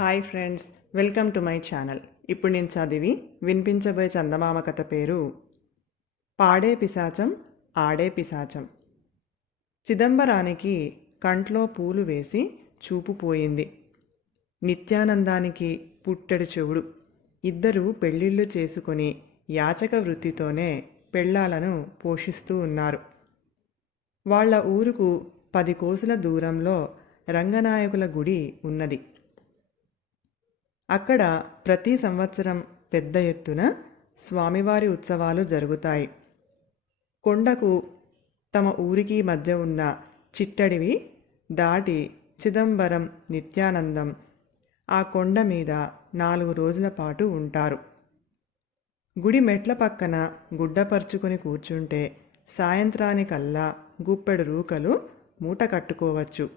Hi friends welcome to my channel ఇప్పుడు నేను చదివి వినిపించబోయే చందమామ కథ పేరు పాడే పిశాచం ఆడే పిశాచం. చిదంబరానికి కంట్లో పూలు వేసి చూపు పోయింది. నిత్యానందానికి పుట్టెడు చెవుడు. ఇద్దరూ పెళ్ళిళ్ళు చేసుకొని యాచక వృత్తితోనే పెళ్ళాలను పోషిస్తూ ఉన్నారు. వాళ్ళ ఊరుకు పది కోసుల దూరంలో రంగనాయకుల గుడి ఉన్నది. అక్కడ ప్రతి సంవత్సరం పెద్ద ఎత్తున స్వామివారి ఉత్సవాలు జరుగుతాయి. కొండకు తమ ఊరికి మధ్య ఉన్న చిట్టడివి దాటి చిదంబరం నిత్యానందం ఆ కొండ మీద నాలుగు రోజుల పాటు ఉంటారు. గుడి మెట్ల పక్కన గుడ్డపరుచుకొని కూర్చుంటే సాయంత్రానికల్లా గుప్పెడు రూకలు మూట కట్టుకోవచ్చు.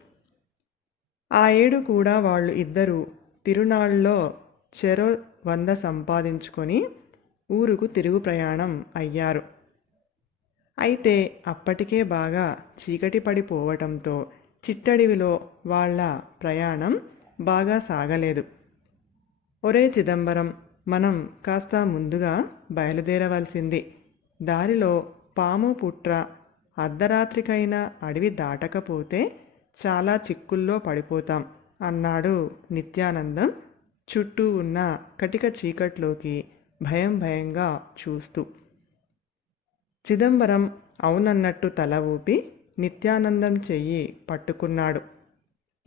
ఆ ఏడు కూడా వాళ్ళు ఇద్దరూ తిరునాళ్ళలో చెరో వంద సంపాదించుకొని ఊరుకు తిరుగు ప్రయాణం అయ్యారు. అయితే అప్పటికే బాగా చీకటి పడిపోవటంతో చిట్టడివిలో వాళ్ళ ప్రయాణం బాగా సాగలేదు. ఒరే చిదంబరం మనం కాస్త ముందుగా బయలుదేరవలసింది. దారిలో పాము పుట్ర అర్ధరాత్రికైనా అడవి దాటకపోతే చాలా చిక్కుల్లో పడిపోతాం. అన్నాడు నిత్యానందం. చుట్టూ ఉన్న కటిక చీకట్లోకి భయం భయంగా చూస్తూ. చిదంబరం అవునన్నట్టు తల ఊపి నిత్యానందం చెయ్యి పట్టుకున్నాడు.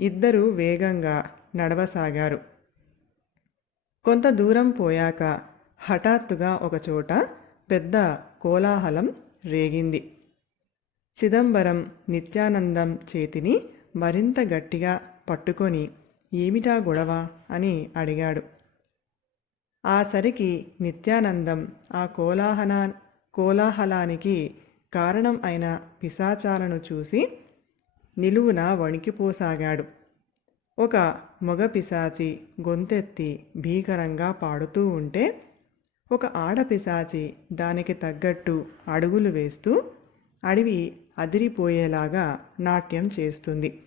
ఇద్దరూ వేగంగా నడవసాగారు. కొంత దూరం పోయాక హఠాత్తుగా ఒకచోట పెద్ద కోలాహలం రేగింది. చిదంబరం నిత్యానందం చేతిని మరింత గట్టిగా పట్టుకొని ఏమిటా గొడవ అని అడిగాడు. ఆ సరికి నిత్యానందం ఆ కోలాహలా కోలాహలానికి కారణం అయిన పిశాచాలను చూసి నిలువున వణికిపోసాగాడు. ఒక మగ పిశాచి గొంతెత్తి భీకరంగా పాడుతూ ఉంటే ఒక ఆడపిశాచి దానికి తగ్గట్టు అడుగులు వేస్తూ అడవి అదిరిపోయేలాగా నాట్యం చేస్తుంది.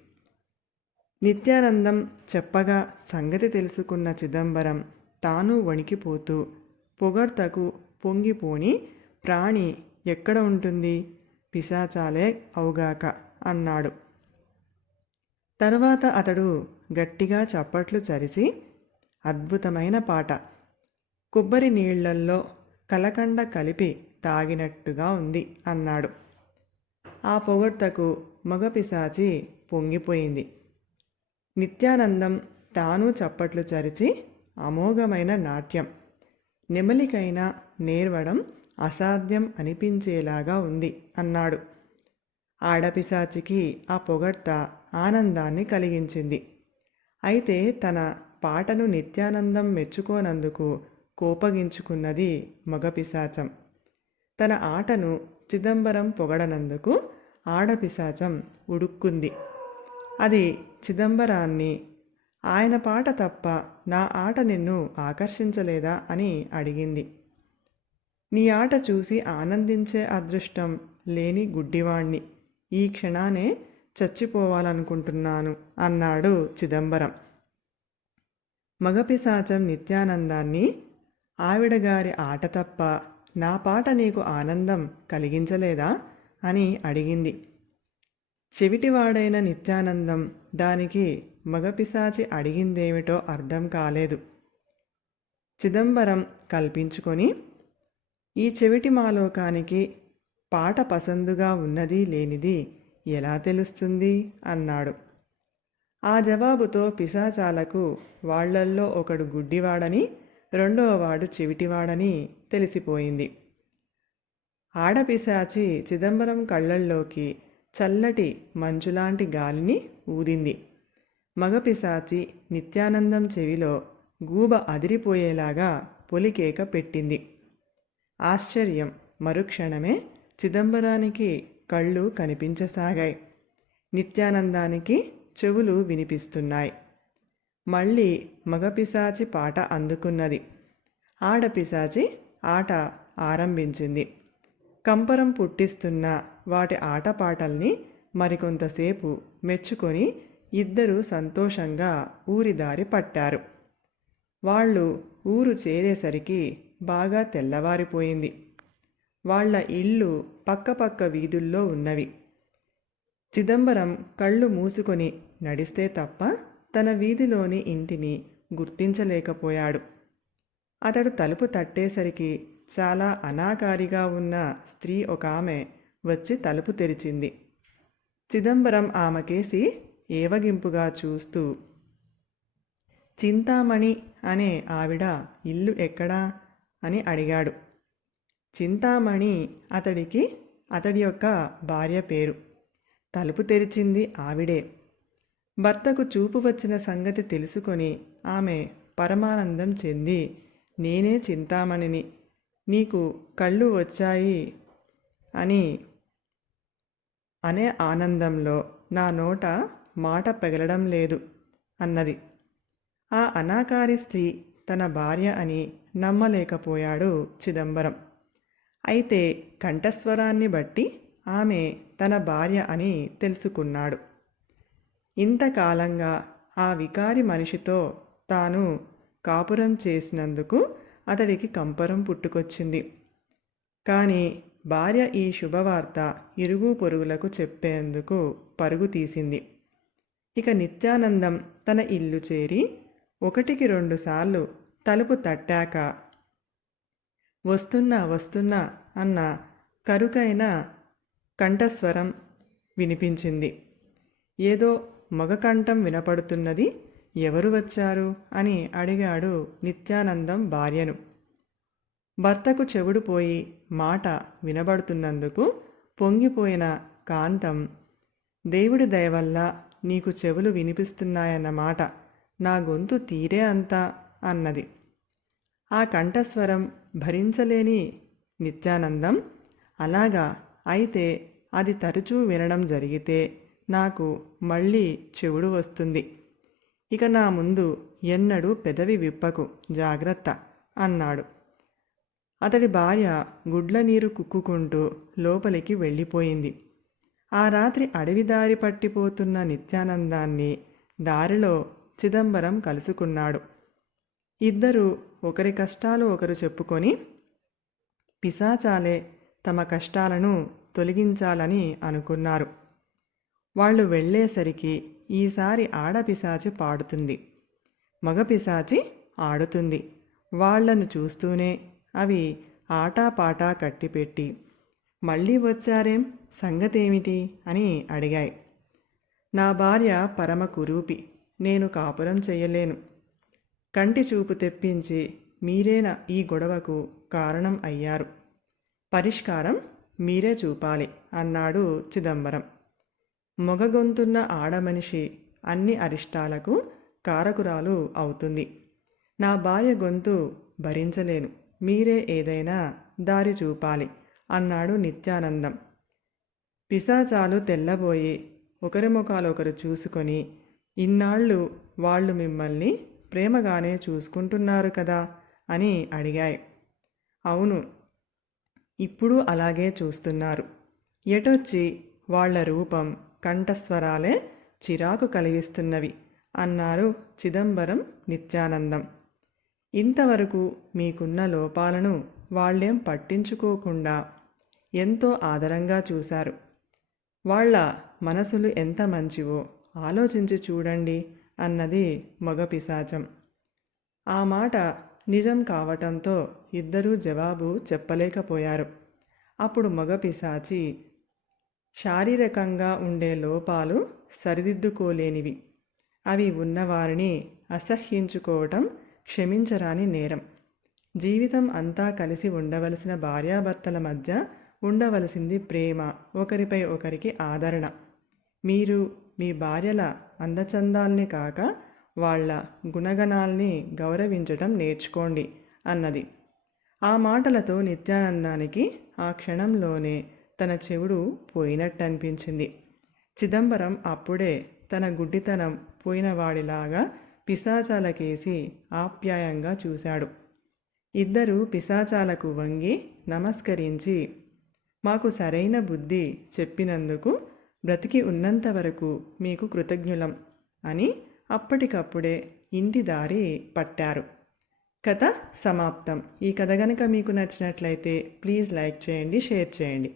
నిత్యానందం చెప్పగా సంగతి తెలుసుకున్న చిదంబరం తాను వణికిపోతూ పొగడ్తకు పొంగిపోని ప్రాణి ఎక్కడ ఉంటుంది? పిశాచాలే అవుగాక అన్నాడు. తరువాత అతడు గట్టిగా చప్పట్లు చరిచి అద్భుతమైన పాట. కొబ్బరి నీళ్ళల్లో కలకండ కలిపి తాగినట్టుగా ఉంది అన్నాడు. ఆ పొగడ్తకు మగ పిశాచి పొంగిపోయింది. నిత్యానందం తాను చప్పట్లు చరిచి అమోఘమైన నాట్యం. నెమలికైనా నేర్వడం అసాధ్యం అనిపించేలాగా ఉంది అన్నాడు. ఆడపిశాచికి ఆ పొగడ్త ఆనందాన్ని కలిగించింది. అయితే తన పాటను నిత్యానందం మెచ్చుకోనందుకు కోపగించుకున్నది మగపిశాచం. తన ఆటను చిదంబరం పొగడనందుకు ఆడపిశాచం ఉడుక్కుంది. అది చిదంబరాన్ని ఆయన పాట తప్ప నా ఆట నిన్ను ఆకర్షించలేదా? అని అడిగింది. నీ ఆట చూసి ఆనందించే అదృష్టం లేని గుడ్డివాణ్ణి. ఈ క్షణానే చచ్చిపోవాలనుకుంటున్నాను అన్నాడు చిదంబరం. మగపిశాచం నిత్యానందాన్ని ఆవిడగారి ఆట తప్ప నా పాట నీకు ఆనందం కలిగించలేదా? అని అడిగింది. చెవిటివాడైన నిత్యానందం దానికి మగపిశాచి అడిగిందేమిటో అర్థం కాలేదు. చిదంబరం కల్పించుకొని ఈ చెవిటి మాలోకానికి పాట పసందుగా ఉన్నది లేనిది ఎలా తెలుస్తుంది? అన్నాడు. ఆ జవాబుతో పిశాచాలకు వాళ్ళల్లో ఒకడు గుడ్డివాడని రెండవవాడు చెవిటివాడని తెలిసిపోయింది. ఆడపిశాచి చిదంబరం కళ్ళల్లోకి చల్లటి మంచులాంటి గాలిని ఊదింది. మగపిశాచి నిత్యానందం చెవిలో గూబ అదిరిపోయేలాగా పొలికేక పెట్టింది. ఆశ్చర్యం! మరుక్షణమే చిదంబరానికి కళ్ళు కనిపించసాగాయి. నిత్యానందానికి చెవులు వినిపిస్తున్నాయి. మళ్ళీ మగపిశాచి పాట అందుకున్నది. ఆడపిశాచి ఆట ఆరంభించింది. కంపరం పుట్టిస్తున్న వాటి ఆటపాటల్ని మరికొంతసేపు మెచ్చుకొని ఇద్దరూ సంతోషంగా ఊరిదారి పట్టారు. వాళ్ళు ఊరు చేరేసరికి బాగా తెల్లవారిపోయింది. వాళ్ళ ఇళ్ళు పక్కపక్క వీధుల్లో ఉన్నవి. చిదంబరం కళ్ళు మూసుకొని నడిస్తే తప్ప తన వీధిలోని ఇంటిని గుర్తించలేకపోయాడు. అతడు తలుపు తట్టేసరికి చాలా అనాకారిగా ఉన్న స్త్రీ ఒక ఆమె వచ్చి తలుపు తెరిచింది. చిదంబరం ఆమెకేసి ఏవగింపుగా చూస్తూ చింతామణి అనే ఆవిడ ఇల్లు ఎక్కడా అని అడిగాడు. చింతామణి అతడికి అతడి యొక్క భార్య పేరు. తలుపు తెరిచింది ఆవిడే. భర్తకు చూపు వచ్చిన సంగతి తెలుసుకొని ఆమె పరమానందం చెంది నేనే చింతామణిని. నీకు కళ్ళు వచ్చాయి అని అనే ఆనందంలో నా నోట మాట పెగలడం లేదు అన్నది. ఆ అనాకారి స్త్రీ తన భార్య అని నమ్మలేకపోయాడు చిదంబరం. అయితే కంఠస్వరాన్ని బట్టి ఆమె తన భార్య అని తెలుసుకున్నాడు. ఇంతకాలంగా ఆ వికారి మనిషితో తాను కాపురం చేసినందుకు అతడికి కంపరం పుట్టుకొచ్చింది. కానీ భార్య ఈ శుభవార్త ఇరుగు పొరుగులకు చెప్పేందుకు పరుగు తీసింది. ఇక నిత్యానందం తన ఇల్లు చేరి ఒకటికి రెండుసార్లు తలుపు తట్టాక వస్తున్నా వస్తున్నా అన్న కరుకైన కంఠస్వరం వినిపించింది. ఏదో మగ కంఠం వినపడుతున్నది ఎవరు వచ్చారు అని అడిగాడు నిత్యానందం భార్యను. భర్తకు చెవుడు పోయి మాట వినబడుతున్నందుకు పొంగిపోయిన కాంతం దేవుడి దయవల్ల నీకు చెవులు వినిపిస్తున్నాయన్నమాట నా గొంతు తీరే అంతా అన్నది. ఆ కంఠస్వరం భరించలేని నిత్యానందం అలాగా అయితే అది తరచూ వినడం జరిగితే నాకు మళ్ళీ చెవుడు వస్తుంది. ఇక నా ముందు ఎన్నడూ పెదవి విప్పకు జాగ్రత్త అన్నాడు. అతడి భార్య గుడ్ల నీరు కుక్కుకుంటూ లోపలికి వెళ్ళిపోయింది. ఆ రాత్రి అడవి దారి పట్టిపోతున్న నిత్యానందాన్ని దారిలో చిదంబరం కలుసుకున్నాడు. ఇద్దరు ఒకరి కష్టాలు ఒకరు చెప్పుకొని పిశాచాలే తమ కష్టాలను తొలగించాలని అనుకున్నారు. వాళ్ళు వెళ్ళేసరికి ఈసారి ఆడపిశాచి పాడుతుంది. మగపిశాచి ఆడుతుంది. వాళ్ళను చూస్తూనే అవి ఆటాపాటా కట్టిపెట్టి మళ్ళీ వచ్చారేం? సంగతేమిటి? అని అడిగాయి. నా భార్య పరమ కురూపి. నేను కాపురం చెయ్యలేను. కంటి చూపు తెప్పించి మీరేన ఈ గొడవకు కారణం అయ్యారు. పరిష్కారం మీరే చూపాలి అన్నాడు చిదంబరం. మొగగొంతున్న ఆడమనిషి అన్ని అరిష్టాలకు కారకురాలు అవుతుంది. నా భార్య గొంతు భరించలేను. మీరే ఏదైనా దారి చూపాలి అన్నాడు నిత్యానందం. పిశాచాలు తెల్లబోయి ఒకరి ముఖాలొకరు చూసుకొని ఇన్నాళ్ళు వాళ్ళు మిమ్మల్ని ప్రేమగానే చూసుకుంటున్నారు కదా అని అడిగాయి. అవును ఇప్పుడు అలాగే చూస్తున్నారు. ఎటొచ్చి వాళ్ళ రూపం? కంఠస్వరాలే చిరాకు కలిగిస్తున్నవి అన్నారు చిదంబరం నిత్యానందం. ఇంతవరకు మీకున్న లోపాలను వాళ్ళేం పట్టించుకోకుండా ఎంతో ఆదరంగా చూశారు. వాళ్ళ మనసులు ఎంత మంచివో ఆలోచించి చూడండి అన్నది మగ పిశాచం. ఆ మాట నిజం కావటంతో ఇద్దరూ జవాబు చెప్పలేకపోయారు. అప్పుడు మగపిశాచి శారీరకంగా ఉండే లోపాలు సరిదిద్దుకోలేనివి. అవి ఉన్నవారిని అసహ్యించుకోవటం క్షమించరాని నేరం. జీవితం అంతా కలిసి ఉండవలసిన భార్యాభర్తల మధ్య ఉండవలసింది ప్రేమ ఒకరిపై ఒకరికి ఆదరణ. మీరు మీ భార్యల అందచందాల్ని కాక వాళ్ళ గుణగణాల్ని గౌరవించటం నేర్చుకోండి అన్నది. ఆ మాటలతో నిత్యానందానికి ఆ క్షణంలోనే తన చెవుడు పోయినట్టు అనిపించింది చిదంబరం అప్పుడే తన గుడ్డితనం పోయినవాడిలాగా పిశాచాలకేసి ఆప్యాయంగా చూశాడు. ఇద్దరు పిశాచాలకు వంగి నమస్కరించి మాకు సరైన బుద్ధి చెప్పినందుకు బ్రతికి ఉన్నంత వరకు మీకు కృతజ్ఞులం అని అప్పటికప్పుడే ఇంటి దారి పట్టారు. కథ సమాప్తం. ఈ కథ కనుక మీకు నచ్చినట్లయితే ప్లీజ్ లైక్ చేయండి షేర్ చేయండి.